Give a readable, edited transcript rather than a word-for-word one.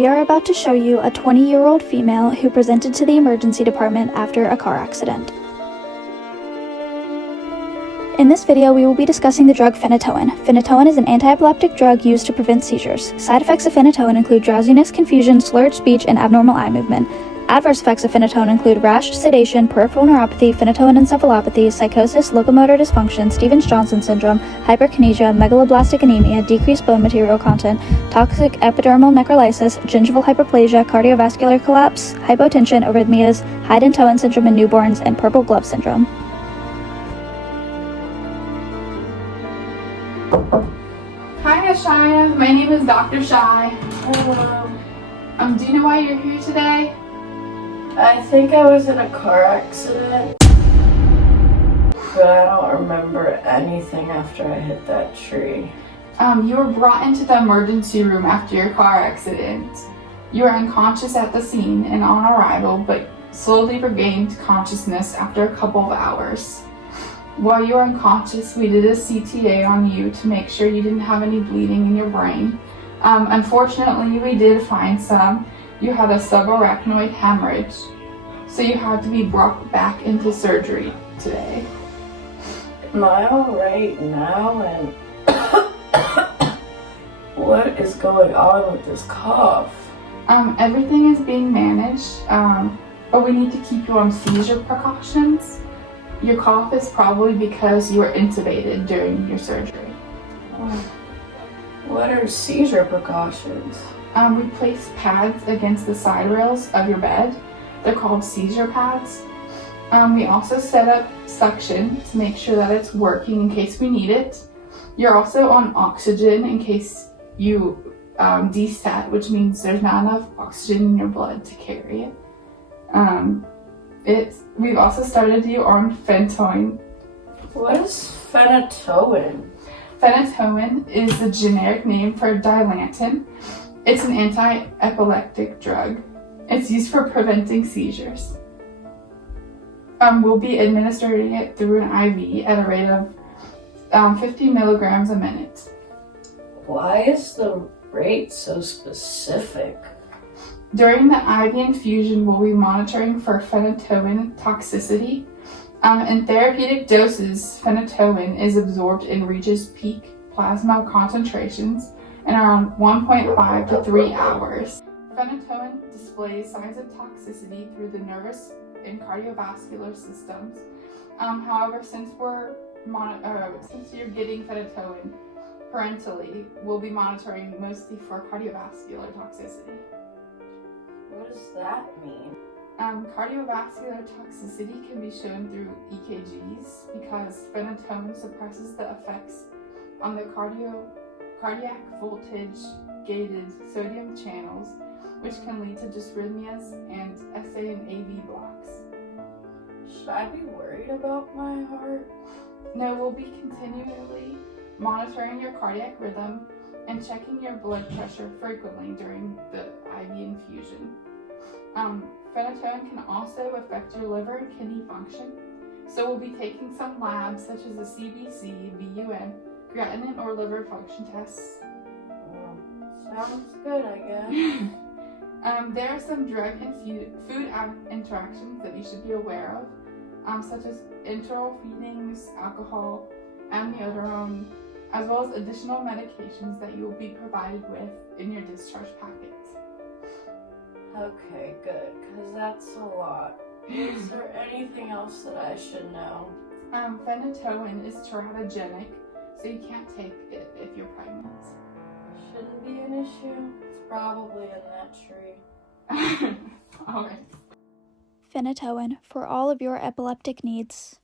We are about to show you a 20-year-old female who presented to the emergency department after a car accident. In this video, we will be discussing the drug phenytoin. Phenytoin is an anti-epileptic drug used to prevent seizures. Side effects of phenytoin include drowsiness, confusion, slurred speech, and abnormal eye movement. Adverse effects of phenytoin include rash, sedation, peripheral neuropathy, phenytoin encephalopathy, psychosis, locomotor dysfunction, Stevens-Johnson syndrome, hyperkinesia, megaloblastic anemia, decreased bone material content, toxic epidermal necrolysis, gingival hyperplasia, cardiovascular collapse, hypotension, arrhythmias, Hayden-Towen syndrome in newborns, and purple glove syndrome. Hi, Ashaya. My name is Dr. Shai. Hello. Do you know why you're here today? I think I was in a car accident, but I don't remember anything after I hit that tree. You were brought into the emergency room after your car accident. You were unconscious at the scene and on arrival, but slowly regained consciousness after a couple of hours. While you were unconscious, we did a CTA on you to make sure you didn't have any bleeding in your brain. Unfortunately, we did find some. You had a subarachnoid hemorrhage, so you had to be brought back into surgery today. Am I alright now? And what is going on with this cough? Everything is being managed, but we need to keep you on seizure precautions. Your cough is probably because you were intubated during your surgery. What are seizure precautions? We place pads against the side rails of your bed. They're called seizure pads. We also set up suction to make sure that it's working in case we need it. You're also on oxygen in case you desat, which means there's not enough oxygen in your blood to carry it. We've also started you on Phenytoin. What is phenytoin? Phenytoin is the generic name for Dilantin. It's an anti-epileptic drug. It's used for preventing seizures. We'll be administering it through an IV at a rate of 50 milligrams a minute. Why is the rate so specific? During the IV infusion, we'll be monitoring for phenytoin toxicity. In therapeutic doses, phenytoin is absorbed and reaches peak plasma concentrations in around 1.5 to 3 hours. Phenytoin displays signs of toxicity through the nervous and cardiovascular systems. However, since you're getting phenytoin parentally, we'll be monitoring mostly for cardiovascular toxicity. What does that mean? Cardiovascular toxicity can be shown through EKGs because phenytoin suppresses the effects on the cardiac voltage gated sodium channels, which can lead to dysrhythmias and SA and AV blocks. Should I be worried about my heart? No, we'll be continually monitoring your cardiac rhythm and checking your blood pressure frequently during the IV infusion. Phenytoin can also affect your liver and kidney function, so we'll be taking some labs such as the CBC, BUN, creatinine, or liver function tests. Sounds good, I guess. There are some drug and food interactions that you should be aware of, such as enteral feedings, alcohol, amiodarone, as well as additional medications that you will be provided with in your discharge packet. Okay, good, because that's a lot. Is there anything else that I should know? Phenytoin is teratogenic, so you can't take it if you're pregnant. Shouldn't be an issue. It's probably in that tree. Alright. Phenytoin for all of your epileptic needs.